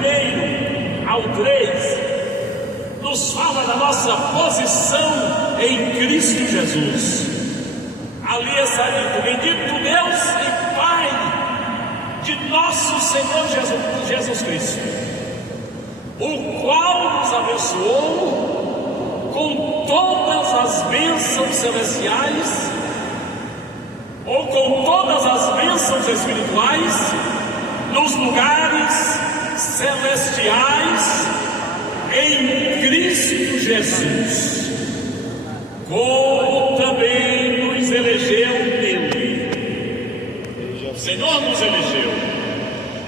1 ao 3, nos fala da nossa posição em Cristo Jesus. Ali está dito: bendito Deus e Pai de nosso Senhor Jesus Cristo, o qual nos abençoou com todas as bênçãos celestiais, ou com todas as bênçãos espirituais, nos lugares celestiais em Cristo Jesus, como também nos elegeu nele. O Senhor nos elegeu.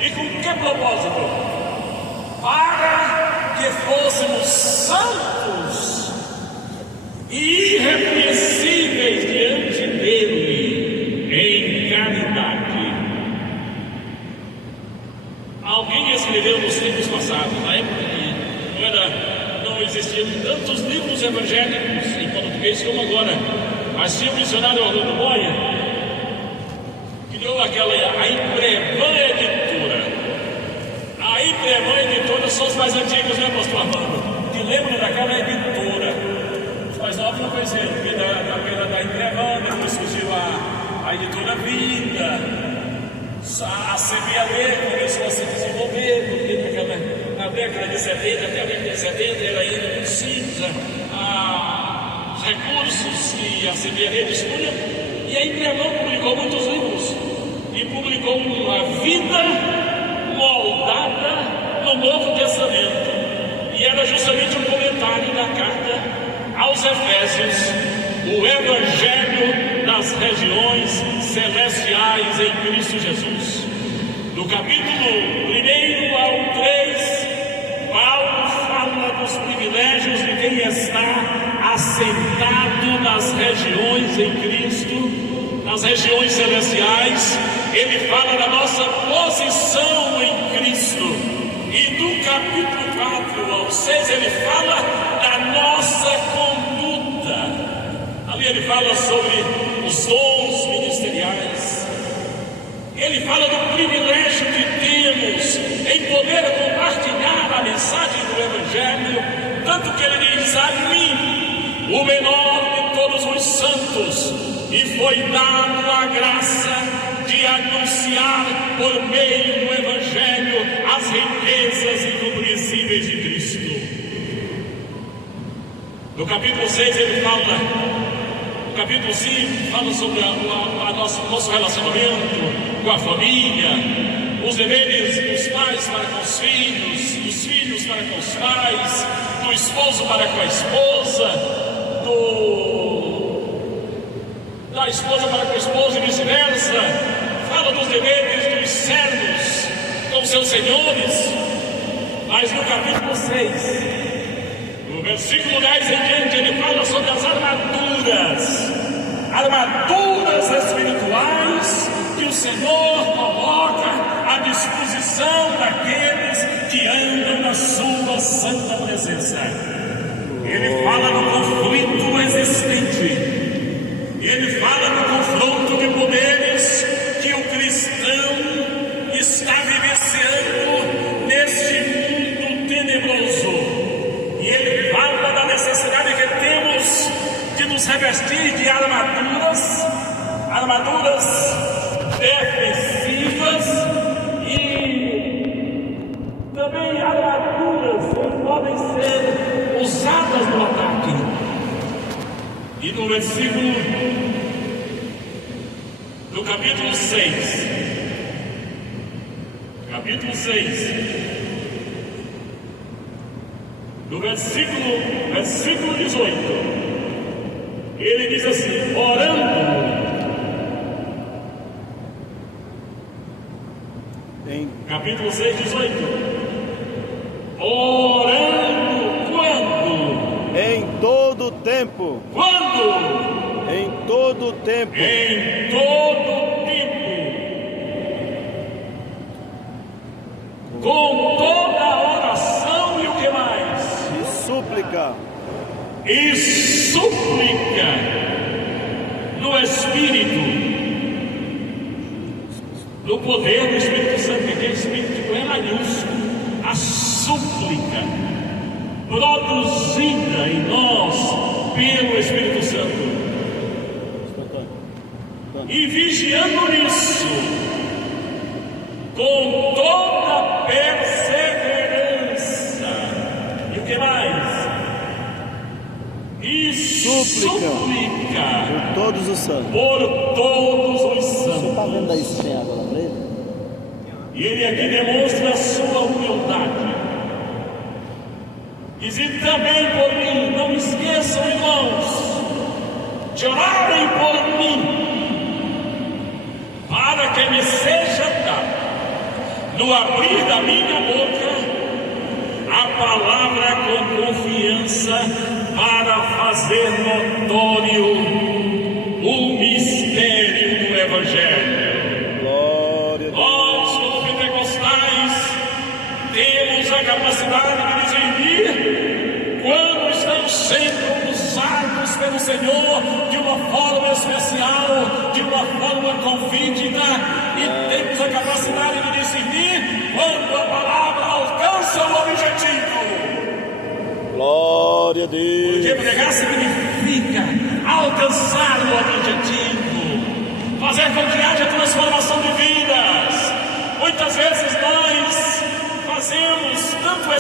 E com que propósito? Para que fôssemos santos e irrepreensíveis diante dele em caridade. Alguém escreveu nos tempos passados, na época que não existiam tantos livros evangélicos em português como agora, mas tinha o missionário Orlando Boia, que deu a Imprevan Editora. A Imprevan Editora são os mais antigos, né, pastor Armando? Que lembram daquela editora. Os mais novos não conheceram, porque da Imprevan, depois surgiu a editora Vida. A CBAD começou a se desenvolver, porque na década de 70, até a década de 70 era ainda muito simples, os recursos que a CBAD dispunha, e a Imprevan publicou muitos livros, e publicou uma vida moldada no Novo Testamento, e era justamente um comentário da carta aos Efésios, o Evangelho das regiões celestiais em Cristo Jesus. Do capítulo 1 ao 3, Paulo fala dos privilégios de quem está assentado nas regiões em Cristo, nas regiões celestiais. Ele fala da nossa posição em Cristo. E do capítulo 4 ao 6 ele fala da nossa conduta. Ali ele fala sobre os dons ministeriais. Ele fala do privilégio que temos em poder compartilhar a mensagem do Evangelho, tanto que ele diz: a mim, o menor de todos os santos, e foi dado a graça de anunciar por meio do Evangelho as riquezas incompreensíveis de Cristo. No capítulo 6 ele fala, no capítulo 5 fala sobre nosso relacionamento com a família, os deveres dos pais para com os filhos, dos filhos para com os pais, do esposo para com a esposa, da esposa para com o esposo e vice-versa. Fala dos deveres dos servos com seus senhores. Mas no capítulo 6, no versículo 10 em diante, ele fala sobre as armaduras espirituais que o Senhor coloca à disposição daqueles que andam na sua santa presença. Ele fala do conflito existente. Ele fala do confronto de poderes que o cristão está vivenciando neste mundo tenebroso. E ele fala da necessidade que temos de nos revestir de armaduras defensivas e também armaduras que podem ser usadas no ataque. E no versículo do capítulo 6, no versículo 18, ele diz assim: orando, capítulo 6, 18, orando quando? Em todo tempo. Quando? Em todo tempo. Em todo tempo. Com toda oração e o que mais? E súplica. E súplica no Espírito, no poder do Espírito Santo, que é Espírito é maiúsculo. A a súplica produzida em nós pelo Espírito Santo. E vigiando nisso, com toda perseverança. E o que mais? E súplica por todos os santos. Por todos os santos. Você está vendo aí se tem água lá para ele? E ele aqui demonstra a sua humildade. Diz: e também por mim, não esqueçam, irmãos, de orarem por mim, para que me seja dado, no abrir da minha boca, a palavra com confiança, para fazer notório o mistério do Evangelho. Glória a Deus. Nós, como pentecostais, temos a capacidade de discernir quando estamos sendo usados pelo Senhor de uma forma especial, de uma forma convívida, e temos a capacidade de discernir quando a palavra alcança o objetivo. Glória a Deus. Porque pregar significa alcançar o objetivo, fazer com que haja transformação de vidas. Muitas vezes nós fazemos tanto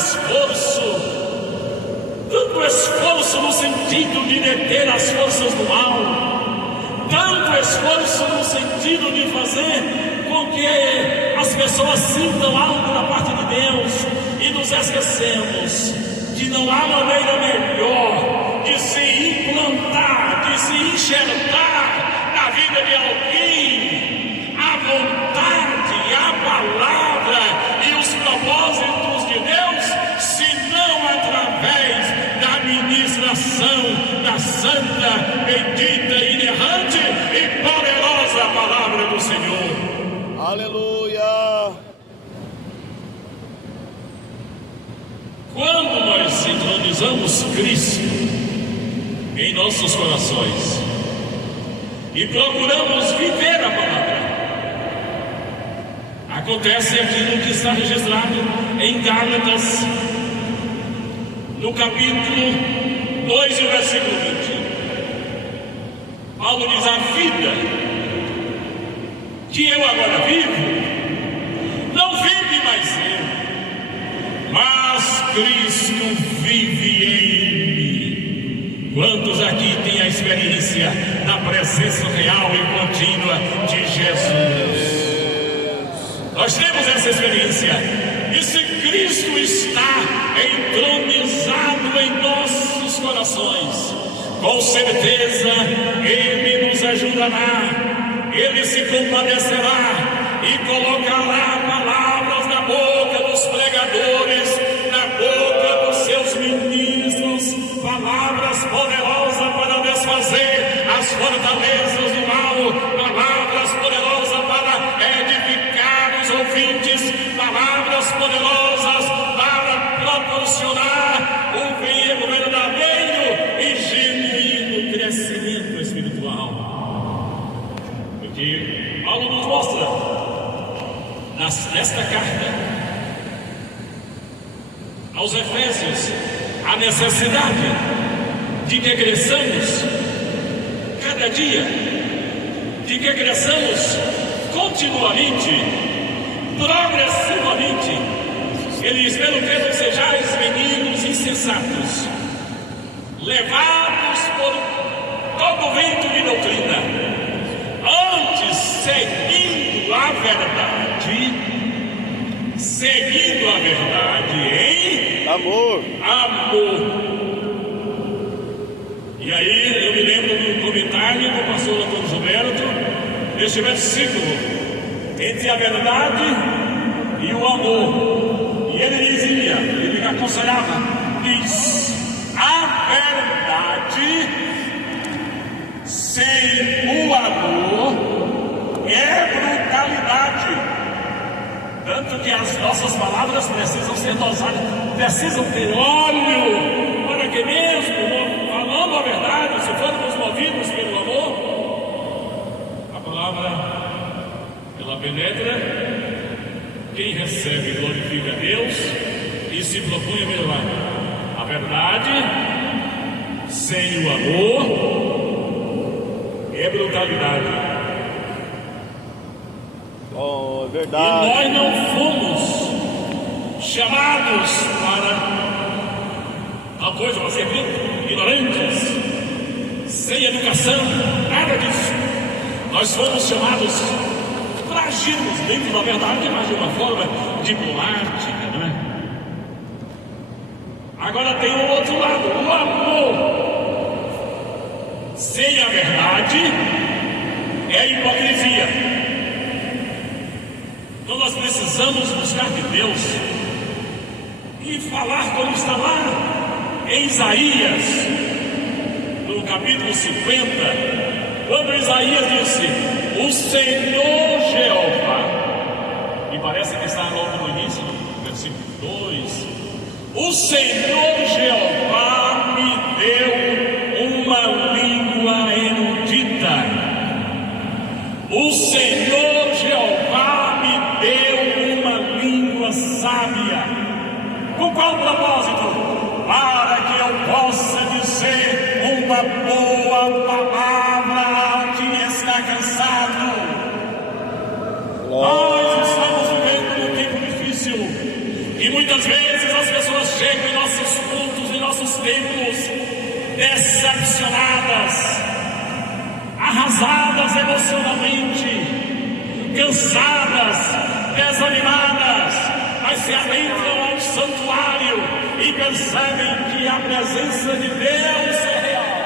esforço no sentido de deter as forças do mal, tanto esforço no sentido de fazer com que as pessoas sintam algo da parte de Deus, e nos esquecemos que não há maneira melhor de se implantar, de se enxertar na vida de alguém a vontade, a palavra e os propósitos de Deus, senão através da ministração da santa, bendita, inerrante e poderosa palavra do Senhor. Aleluia. Quando nós entronizamos Cristo em nossos corações e procuramos viver a palavra, acontece aquilo que está registrado em Gálatas, no capítulo 2 e o versículo 20. Paulo diz: a vida que eu agora vivo, não vive mais eu, mas Cristo vive em mim. Quantos aqui têm a experiência da presença real e contínua de Jesus? Nós temos essa experiência. E se Cristo está entronizado em nossos corações, com certeza Ele nos ajudará, Ele se compadecerá e colocará palavras na boca dos pregadores, na boca dos seus ministros, palavras poderosas para desfazer as fortalezas do mal, palavras poderosas para edificar os ouvintes, palavras poderosas para proporcionar o verdadeiro e genuíno crescimento espiritual. Porque Paulo nos mostra nesta carta aos Efésios a necessidade de que cresçamos cada dia, de que cresçamos continuamente, progressivamente. Ele diz: pelo que não sejais meninos insensatos, levados por todo vento de doutrina, antes seguindo a verdade em amor. E aí eu me lembro do comentário do pastor Antônio Gilberto, neste versículo, entre a verdade e o amor. E ele dizia, ele aconselhava, diz: a verdade sem o amor é brutalidade. Tanto que as nossas palavras precisam ser dosadas, precisam ter óleo, para que mesmo falando a verdade, se formos movidos pelo amor, a palavra ela penetra, quem recebe glorifica a Deus, se propõe a melhorar. A verdade, sem o amor, é brutalidade. Oh, é E verdade. nós não fomos chamados para uma coisa, para ser ignorantes, sem educação, nada disso. Nós fomos chamados para agirmos dentro da verdade, mas de uma forma diplomática, não é? Agora tem o outro lado, o amor. Sem a verdade é hipocrisia. Então nós precisamos buscar de Deus e falar como está lá em Isaías, no capítulo 50, quando Isaías disse: o Senhor Jeová, e parece que está logo no início, no versículo 2, o Senhor Jeová me deu uma língua erudita. O Senhor Jeová me deu uma língua sábia. Com qual propósito? Para que eu possa dizer uma boa palavra ao que está cansado. Nós estamos vivendo um tempo difícil e muitas vezes as pessoas chegam em nossos cultos, em nossos templos, decepcionadas, arrasadas emocionalmente, cansadas, desanimadas, mas se adentram ao santuário e percebem que a presença de Deus é real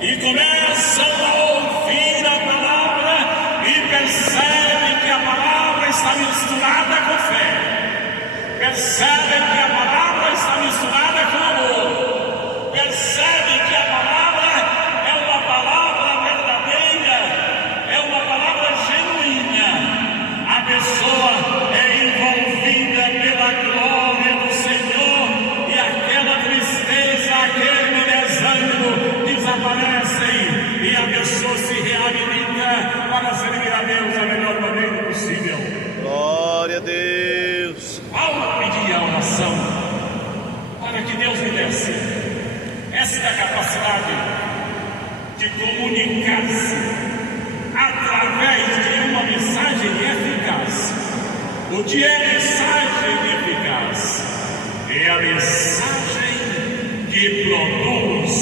e começam a ouvir a palavra e percebem que a palavra está misturada com fé, percebem que a palavra está misturada com amor, percebem que a palavra é uma palavra verdadeira, é uma palavra genuína. A pessoa é envolvida pela glória do Senhor e aquela tristeza, aquele desânimo desaparecem e a pessoa se reabilita para servir a Deus da melhor maneira possível. Glória a Deus. Paulo pedia a oração para que Deus lhe desse esta capacidade de comunicar-se através de uma mensagem eficaz. O que é mensagem eficaz? É a mensagem que produz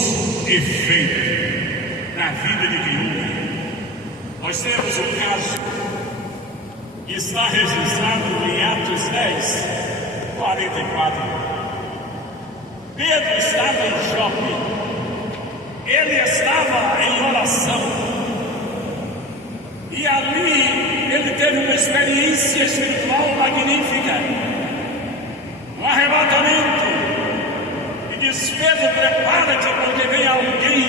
efeito na vida de quem ouve. Nós temos um caso que está registrado em Atos 10, 44. Pedro estava em Jope, ele estava em oração, e ali ele teve uma experiência espiritual magnífica, um arrebatamento, e diz: Pedro, prepara-te, porque vem alguém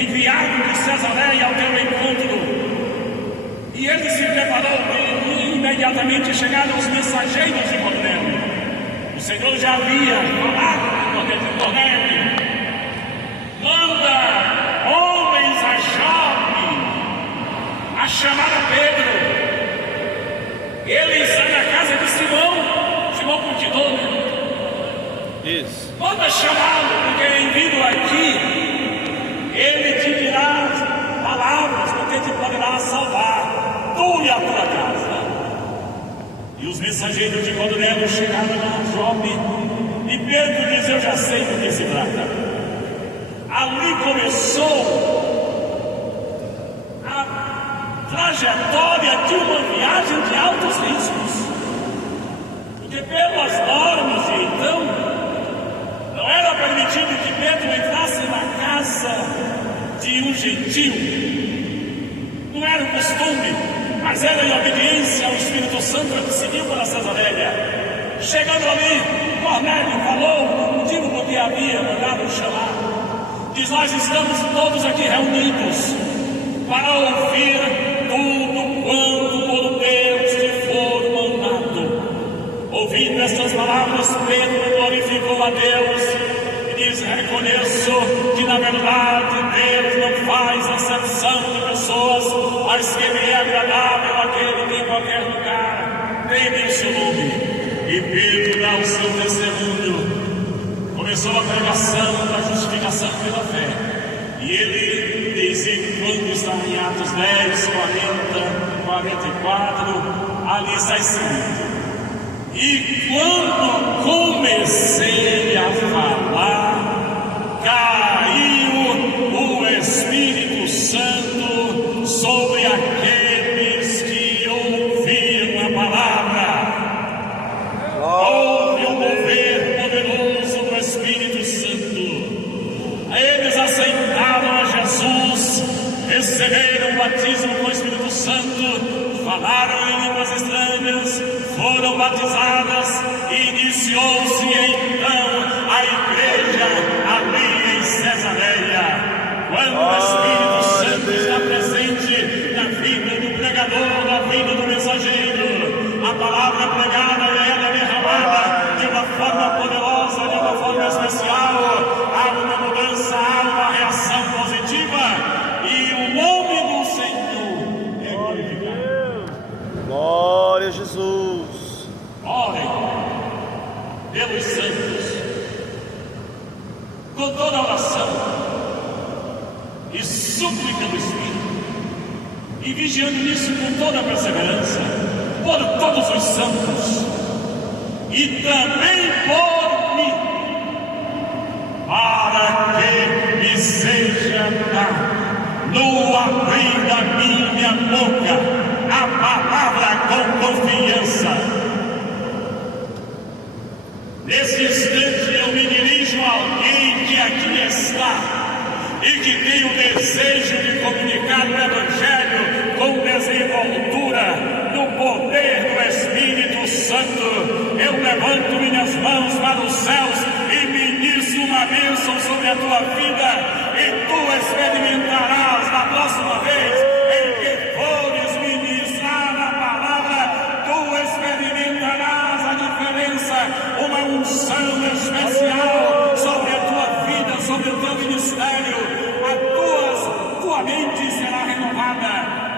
enviado de Cesareia ao teu encontro. E ele se preparou e imediatamente chegaram os mensageiros de Cornélio. O Senhor já havia falado de Cornélio: manda homens a Jope a chamar a Pedro. Ele está na casa de Simão Curtidor. Isso. Manda chamá-lo, porque vindo aqui, ele te dirá palavras, porque te poderá salvar, tu e a tua casa. E os mensageiros de Cornélio chegaram a Jope, e Pedro diz: eu já sei do que se trata. Ali começou a trajetória de uma viagem de altos riscos, porque pelas normas de então, não era permitido que Pedro entrasse na casa de um gentil. Não era o costume, mas era em obediência ao Espírito Santo que seguiu para Cesareia. Chegando ali, Cornélio falou o motivo por que havia mandado chamar. Diz: nós estamos todos aqui reunidos para ouvir tudo quanto por Deus te for mandado. Ouvindo estas palavras, Pedro glorificou a Deus e diz: reconheço que na verdade Deus não faz acepção de pessoas, mas que Ele é agradável àquele que em qualquer lugar tem seu nome. E Pedro dá o o seu testemunho, começou a pregação da justificação pela fé. E ele diz, quando está em Atos 10, 40, 44, ali está escrito: e quando comecei a falar, caiu o Espírito Santo sobre aqueles que ouviram a palavra. Houve um mover poderoso do Espírito Santo. Eles aceitaram a Jesus, receberam o batismo com o Espírito Santo, falaram em línguas estranhas, foram batizadas e iniciou-se então a igreja ali em Cesareia. Quando o Espírito Santo está presente na vida do pregador, na vida do mensageiro, a palavra pregada ela é derramada de uma forma poderosa, de uma forma especial. Há uma mudança, há uma reação positiva e o nome do Senhor é glorificado. Glória a Jesus. Orem pelos santos com toda oração e súplica do Espírito, e vigiando nisso com toda a perseverança por todos os santos e também por mim, para que me seja dado no abrir da minha boca a palavra com confiança. Nesse instante eu me dirijo a alguém que aqui está e que tem o desejo de comunicar o Evangelho com desenvoltura no poder do Espírito Santo. Eu levanto minhas mãos para os céus e ministro uma bênção sobre a tua vida, e tu experimentarás na próxima vez em que fores ministrar a palavra, tu experimentarás a diferença, uma unção especial sobre a tua vida, sobre o teu ministério. Tua mente será renovada,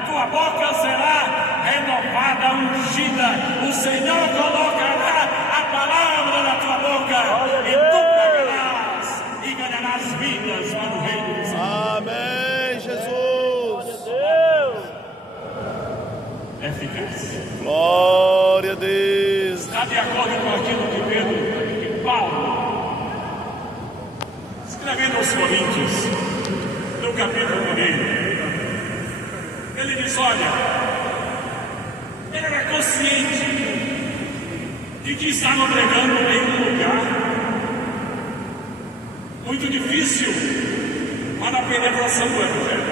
tua boca será renovada, ungida. O Senhor colocará a palavra na tua boca e tu pregarás e ganharás vidas para o reino do Senhor. Amém, Jesus. Eficaz. Glória a Deus. Está de acordo com aquilo que Paulo, escrevendo aos Coríntios, no capítulo 1, ele diz: olha, ele era consciente de que estava pregando em um lugar muito difícil para a penetração do Evangelho,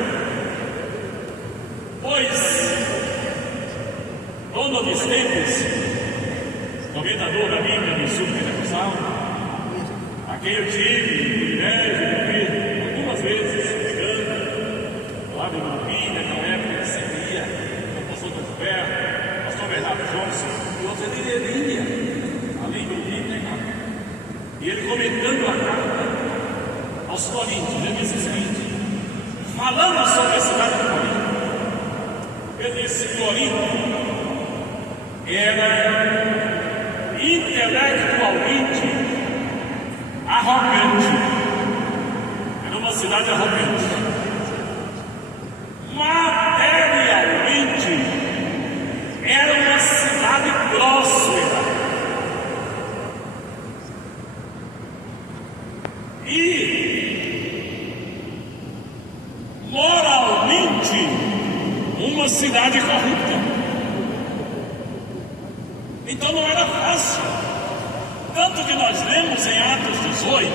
pois Donald Staples, comentador da Bíblia do Sul Pentecostal, a quem eu tive o privilégio de ouvir algumas vezes pregando lá no Morumbi, naquela época ele sempre ia, o pastor Danfer, o pastor Bernardo Johnson, e outros, ele ia ali no Morumbi, e ele comentando a carta aos Coríntios, ele disse o seguinte, falando sobre a cidade de Corinto, ele disse: Corinto era intelectualmente arrogante, era uma cidade arrogante, materialmente era uma cidade próspera e moralmente uma cidade corrupta. Então não era fácil. Tanto que nós lemos em Atos 18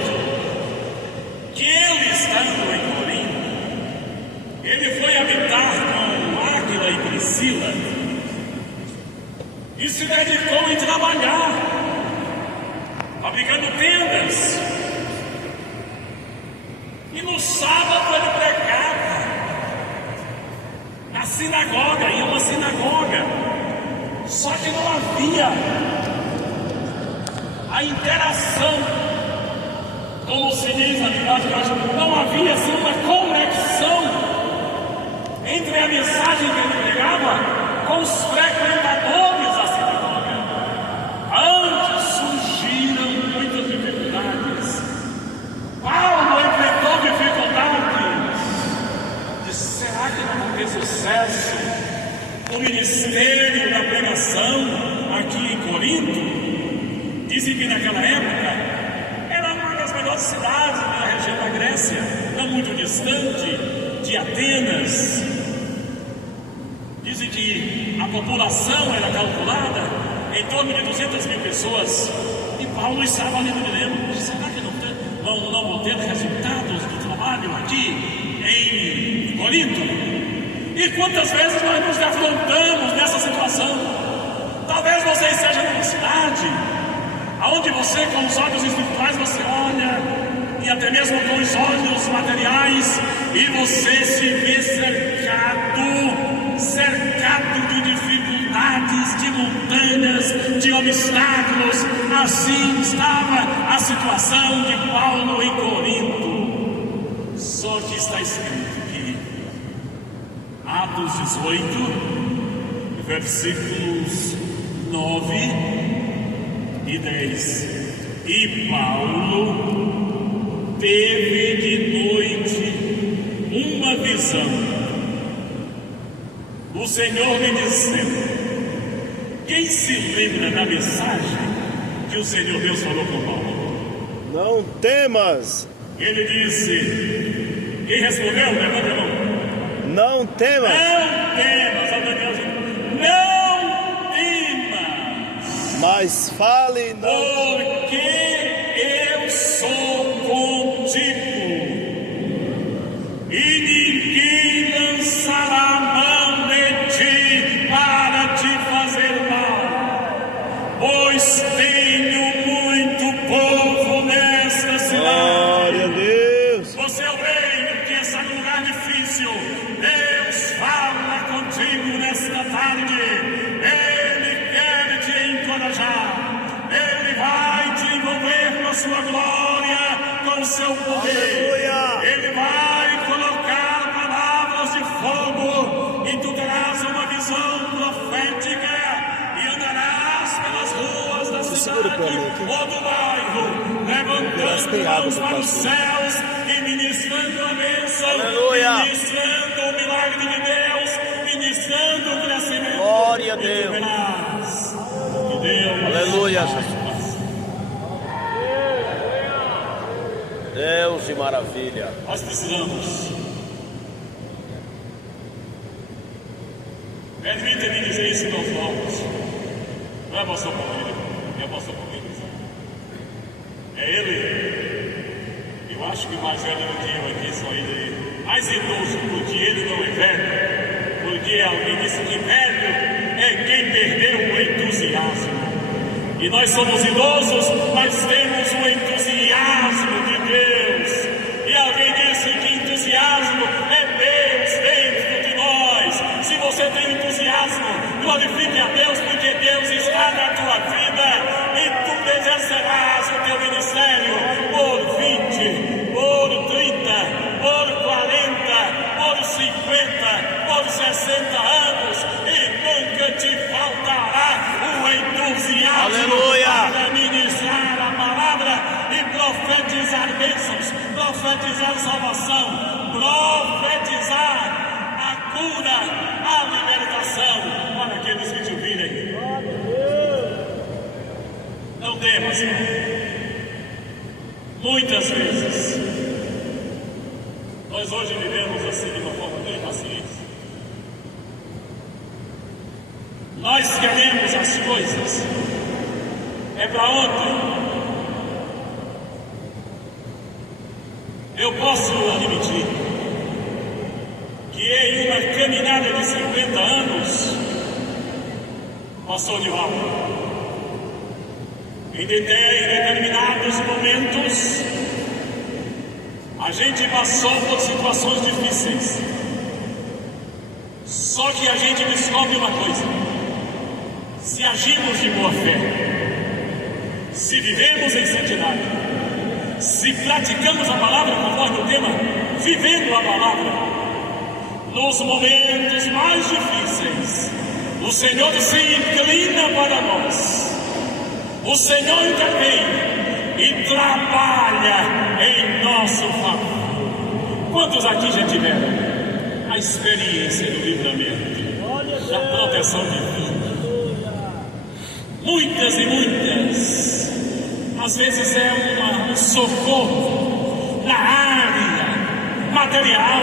que ele, estando em Corinto, ele foi habitar com Áquila e Priscila e se dedicou em trabalhar, fabricando tendas. E no sábado ele pregava na sinagoga, em uma sinagoga. Só que não havia a interação, como se diz na linguagem hoje, não havia assim uma conexão entre a mensagem que ele pregava com os frequentadores da sinagoga. Antes surgia Dizem que naquela época era uma das melhores cidades da região da Grécia, não muito distante de Atenas. Dizem que a população era calculada em torno de 200 mil pessoas. E Paulo estava ali no dilema: será que não vão ter resultados do trabalho aqui em Corinto? E quantas vezes nós nos defrontamos nessa situação? Talvez você esteja numa cidade onde você, com os olhos espirituais, você olha, e até mesmo com os olhos materiais, e você se vê cercado de dificuldades, de montanhas, de obstáculos. Assim estava a situação de Paulo em Corinto. Só que está escrito que Atos 18, versículos 9 e 10. E Paulo teve de noite uma visão, o Senhor lhe dizendo. Quem se lembra da mensagem que o Senhor Deus falou com Paulo? Não temas. Ele disse. Quem respondeu? Levanta a mão. Não temas. Não temas, não temas. Mas fale, não. Porque eu sou contigo. E ninguém lançará a mão de ti para te fazer mal. Pois tenho muito povo nesta cidade. Glória a Deus. Você é o rei que está num lugar difícil. Deus fala contigo nesta tarde. Ele quer te encorajar. Ele vai te envolver com a sua glória, com o seu poder. Aleluia. Ele vai colocar palavras de fogo e tu terás uma visão profética e andarás pelas ruas da cidade ou do bairro, levantando mãos para os céus e ministrando a bênção, Aleluia. ministrando o milagre de Deus, ministrando o crescimento. Glória a E tu Deus. verás que Deus. Aleluia, Jesus. Deus de maravilha. Nós precisamos. Permita-me dizer isso em meus olhos. Não é pastor Palmeiras, é pastor Palmeiras. É ele. Eu acho que o mais velho do que eu aqui, só ele. Mais idoso, porque ele não é velho. Porque alguém disse que velho é quem perdeu o entusiasmo. E nós somos idosos, mas temos o entusiasmo de Deus. E alguém disse que entusiasmo é Deus dentro de nós. Se você tem entusiasmo, glorifique a Deus, porque Deus está na tua vida. E tu exercerás o teu ministério por 20, por 30, por 40, por 50, por 60 anos. E nunca te faltará o entusiasmo. Aleluia. Para ministrar a palavra e profetizar bênçãos, profetizar salvação, profetizar a cura, a libertação para aqueles que te ouvirem. Não temas, irmão. Muitas vezes nós hoje vivemos assim de uma forma bem impaciente. Nós queremos as coisas. É para ontem. Eu posso admitir que em uma caminhada de 50 anos, pastor de Valdo, em determinados momentos, a gente passou por situações difíceis. Só que a gente descobre uma coisa: se agimos de boa fé, se vivemos em santidade, se praticamos a palavra conforme o tema, vivendo a palavra, nos momentos mais difíceis, o Senhor se inclina para nós. O Senhor intervém e trabalha em nosso favor. Quantos aqui já tiveram a experiência do livramento, da proteção divina? Muitas e muitas. Muitas vezes é um socorro na área material.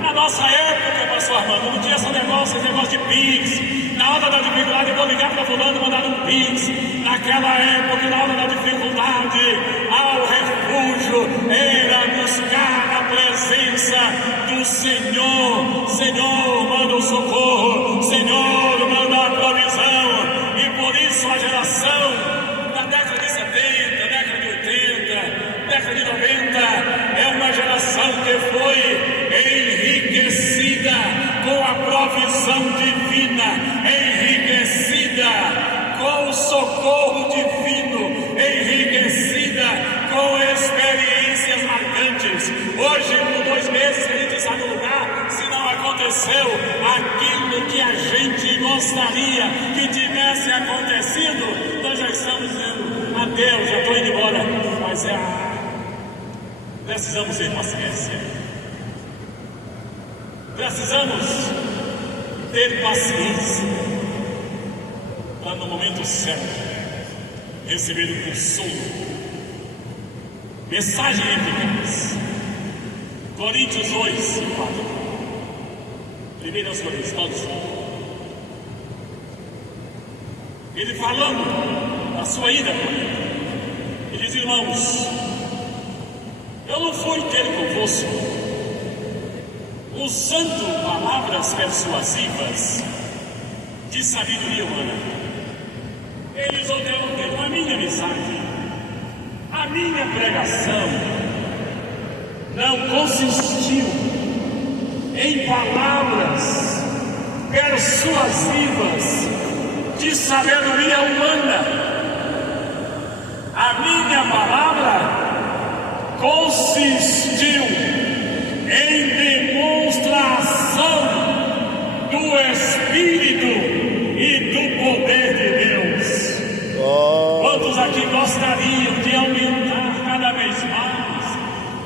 Na nossa época, pastor Armando, não tinha esse negócio de Pix. Na hora da dificuldade, eu vou ligar para fulano e mandar um Pix. Naquela época, na hora da dificuldade, ao refúgio, era buscar a presença do Senhor. Senhor, manda o socorro. Senhor, manda a provisão. E por isso a geração da década de 70, década de 80, década de 90, é uma geração que foi enriquecida com a provisão divina, enriquecida com o socorro divino, enriquecida com experiências marcantes. Hoje, por 2 meses que a gente está no lugar, se não aconteceu aquilo que a gente gostaria que tivesse acontecido, nós já estamos dizendo adeus, já estou indo embora. Mas precisamos ter paciência. Precisamos ter paciência para no momento certo receber o consolo. Mensagem eficaz. Coríntios 2, 4. Primeiro aos Coríntios, todos. Ele falando da sua ida, ele diz: irmãos, eu não fui ter convosco usando palavras persuasivas de sabedoria humana. Eles ouviram a minha mensagem, a minha pregação não consistiu em palavras persuasivas de sabedoria humana. A minha palavra consistiu em demonstração do Espírito e do poder de Deus. Quantos aqui gostariam de aumentar cada vez mais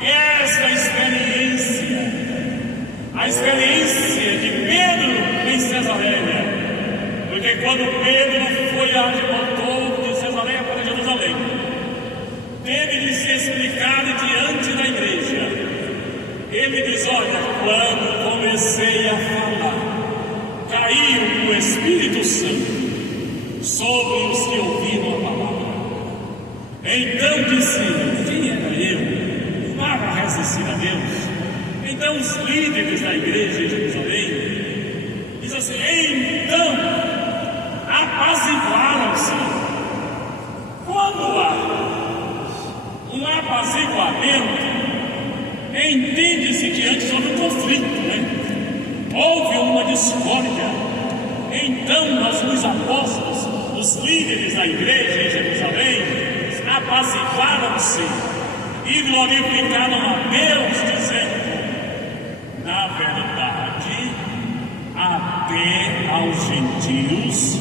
esta experiência? A experiência de Pedro em Cesareia. Porque quando Pedro foi voltou de Cesareia para Jerusalém, teve de se explicar diante da igreja. Ele diz: olha, quando comecei a falar, caiu o Espírito Santo sobre os que ouviram a palavra. Então disse: quem era eu para resistir a Deus? Então os líderes da igreja em Jerusalém dizem assim: então apaziguaram-se. Quando há um apaziguamento, entende-se que antes houve um conflito, né? Houve uma discórdia. Então os apóstolos, os líderes da igreja em Jerusalém, apaziguaram-se e glorificaram a Deus, dizendo: na verdade, até aos gentios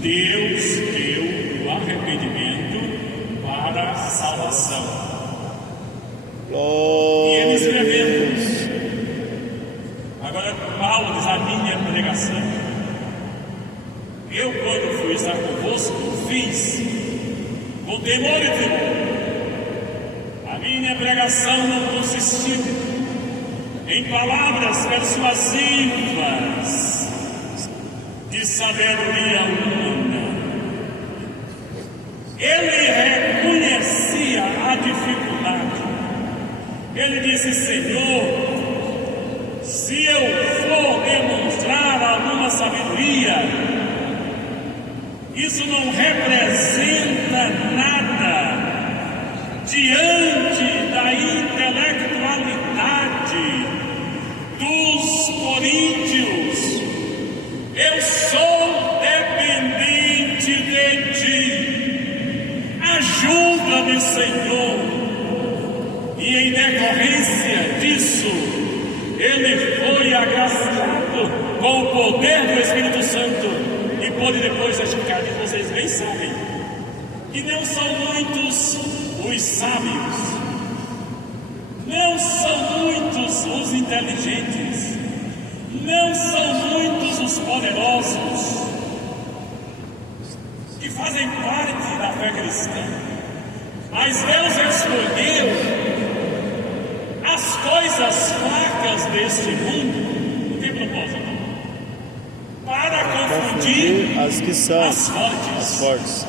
Deus deu o arrependimento para a salvação. E ele escrevendo. Agora Paulo diz: a minha pregação, eu quando fui estar convosco, fiz com temor e tremor. A minha pregação não consistiu em palavras persuasivas de sabedoria humana. Ele reconhecia a dificuldade. Ele disse: Senhor, se eu for demonstrar alguma sabedoria, isso não representa nada diante da intelectualidade dos coríntios. Eu sou dependente de ti. Ajuda-me, Senhor. E em decorrência disso, ele foi agraciado com o poder do Espírito Santo e pôde depois explicar. E vocês bem sabem que não são muitos os sábios, não são muitos os inteligentes, não são muitos os poderosos que fazem parte da fé cristã. Mas Deus escolheu as coisas fracas deste mundo, não tem propósito, para confundir as que são as fortes.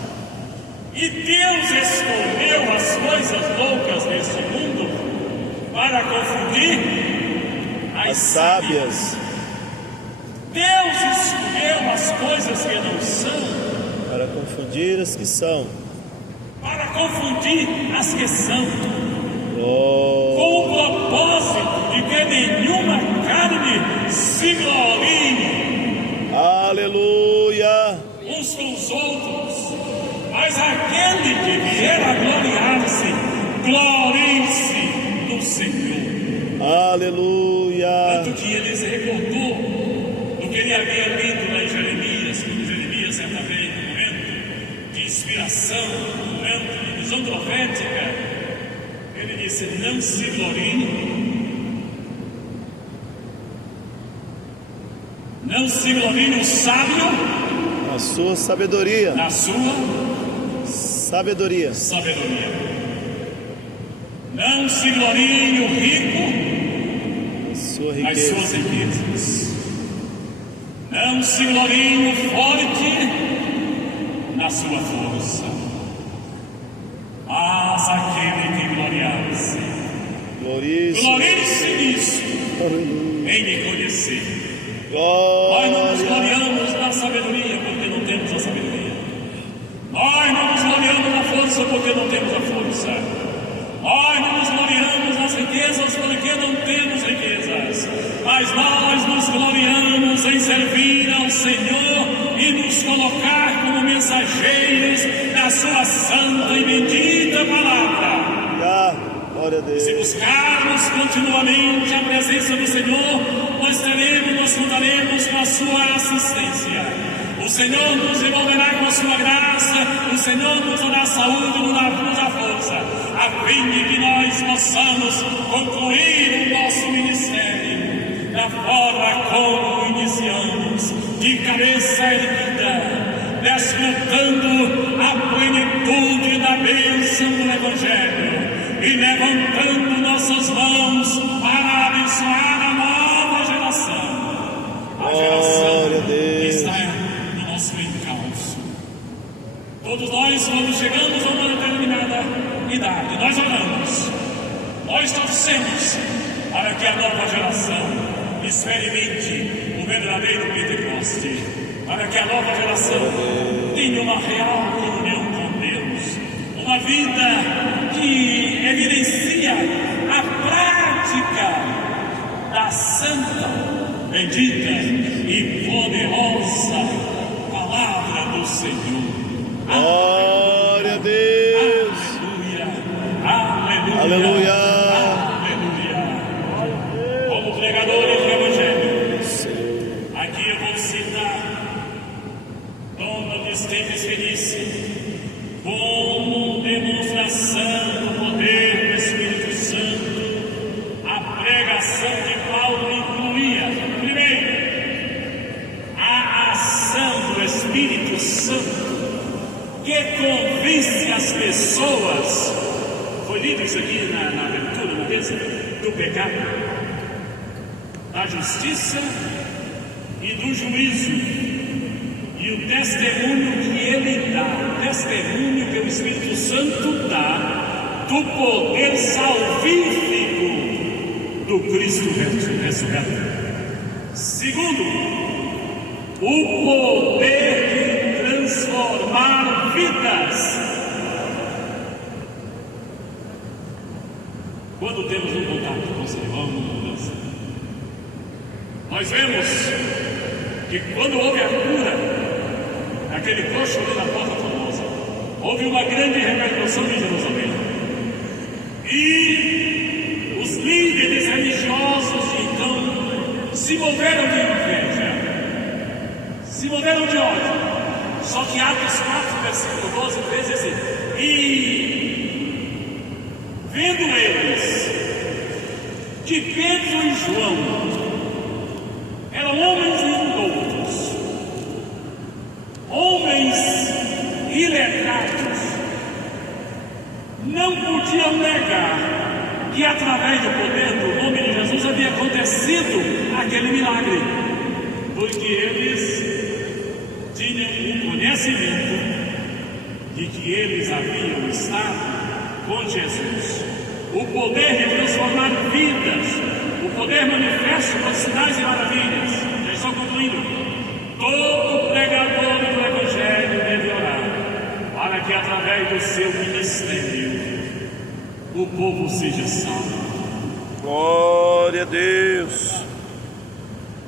E Deus escolheu as coisas loucas deste mundo para confundir as sábias. Deus escolheu as coisas que não são para confundir as que são, para confundir as que são, oh, com o propósito de que nenhuma carne se glorie, aleluia, uns com os outros, mas aquele que vier a gloriar-se, glorie-se no Senhor. Aleluia. Tanto que ele se recordou do que ele havia lido lá em Jeremias, quando Jeremias certa vez, no momento de inspiração, no momento de visão profética, ele disse: não se glorie, não se glorie o sábio na sua sabedoria, na sua sabedoria, não se glorie o rico sua nas riqueza, suas riquezas, não se glorie o forte na sua força, mas aquele que gloriar-se, glorie-se nisso, em me conhecer. Nós não nos gloriamos na sabedoria porque não temos a sabedoria. Nós não nos gloriamos na força porque não temos a força. Nós não nos gloriamos nas riquezas porque não temos riquezas. Mas nós nos gloriamos em servir ao Senhor e nos colocar como mensageiros da sua santa e bendita palavra. Glória a Deus. Se buscarmos continuamente a presença do Senhor, nós contaremos com a sua assistência. O Senhor nos envolverá com a sua graça, o Senhor nos dará saúde, nos dará força, a fim de que nós possamos concluir o nosso ministério da forma como iniciamos, de cabeça erguida, desfrutando a plenitude da bênção do Evangelho e levantando nossas mãos para abençoar a nova geração, a geração que está no nosso encalço. Todos nós, quando chegamos a uma determinada idade, nós oramos, nós torcemos para que a nova geração experimente o verdadeiro Pentecoste, para que a nova geração tenha uma real comunhão com Deus, uma vida que evidencia a prática da santa, bendita e poderosa palavra do Senhor. Glória a Deus. Aleluia. Aleluia. Aleluia. Como pregadores do Evangelho, aqui eu vou citar Dona Destemps Felício como demonstração do poder do Espírito Santo. A pregação de Paulo incluía, primeiro, a ação do Espírito Santo que convence as pessoas. Foi lido isso aqui na abertura, na mesa, do pecado, da justiça e do juízo. E o testemunho que ele dá, o testemunho que o Espírito Santo dá do poder salvífico do Cristo ressurreto. Segundo, o poder de transformar vidas. Quando temos um contato com o Senhor, uma mudança, nós vemos que quando houve a cura, aquele coxo ali na Porta Formosa, houve uma grande repercussão em Jerusalém. E os líderes religiosos então se moveram de inveja, se moveram de ódio. Só que Atos 4, versículo 12, 13 assim: e vendo eles que Pedro e João eram homens indoutos, homens iletrados, não podiam negar que através do poder do nome de Jesus havia acontecido aquele milagre, porque eles tinham o conhecimento de que eles haviam estado com Jesus. O poder de transformar vidas, o poder manifesto com sinais e maravilhas. Já estou concluindo. Todo pregador do Evangelho deve orar para que através do seu ministério o povo seja salvo. Glória a Deus.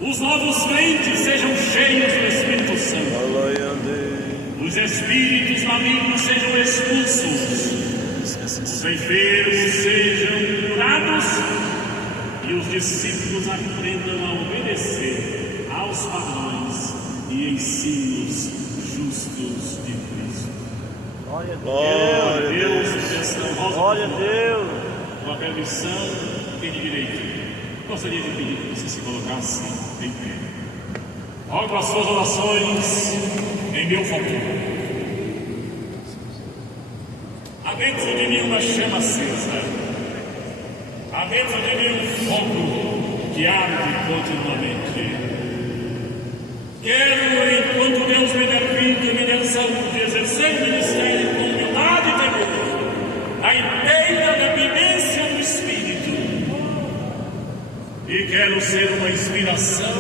Os novos crentes sejam cheios do Espírito Santo. Glória a Deus. Os espíritos malignos sejam expulsos. Os enfermos sejam curados e os discípulos aprendam a obedecer aos padrões e ensinos justos de Cristo. Glória a Deus, Deus. Glória a Deus. Uma permissão tem direito. Gostaria de pedir que você se colocasse em pé. Rogo as suas orações em meu favor. Há dentro de mim uma chama acesa. Há dentro de mim um fogo que arde continuamente. Quero, enquanto Deus me der vida e me der saúde, exercer o ministério com humildade e temor, a inteira dependência do Espírito. E quero ser uma inspiração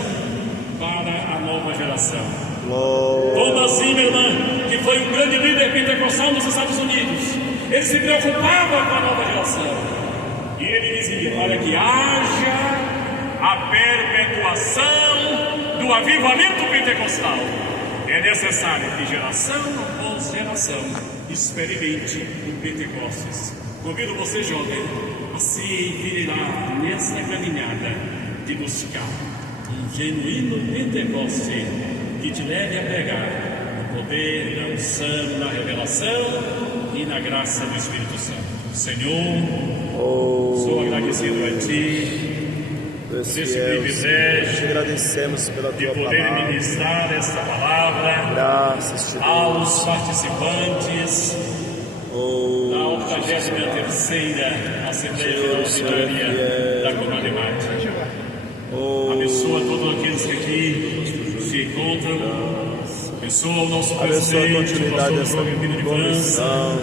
para a nova geração. Como assim, meu irmão, que foi um grande líder pentecostal nos Estados Unidos, ele se preocupava com a nova geração. E ele dizia, para que haja a perpetuação do avivamento pentecostal, é necessário que geração após geração experimente o Pentecostes. Convido você, jovem, a se virar nessa caminhada de buscar um genuíno Pentecoste que te leve a pregar no poder, na unção, na revelação e na graça do Espírito Santo. Senhor, sou agradecido a Ti por esse privilégio te agradecemos pela de tua poder palavra. ministrar esta palavra Graças te aos damos. participantes da 83ª Assembleia Ordinária da Comunidade Marte. Abençoa todos aqueles que aqui se encontram. Abençoa o nosso Abençoa a presidente, o continuidade pastor dessa João Pino de comissão.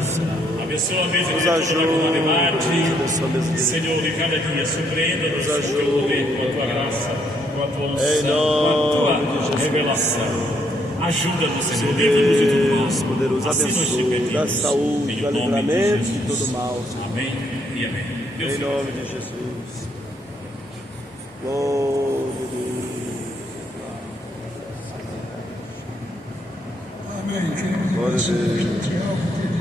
Abençoa a mesa Nos diretora da ajude, Comunidade Marte. abençoa a mesa Senhor, de cada dia, surpreenda-nos Nos com o teu ajude. poder, com a tua graça, com a tua Em unção, nome com a de tua Jesus. revelação. Ajuda-nos, Senhor, livra-nos de tudo mal. Poderoso, Assim nós te abençoe, pedimos, dá saúde, em dá nome livramento de de Jesus. todo mal, Senhor. Amém e amém. Deus Em te nome de Jesus. Glória a Deus. Amém. Glória a Deus. Queremos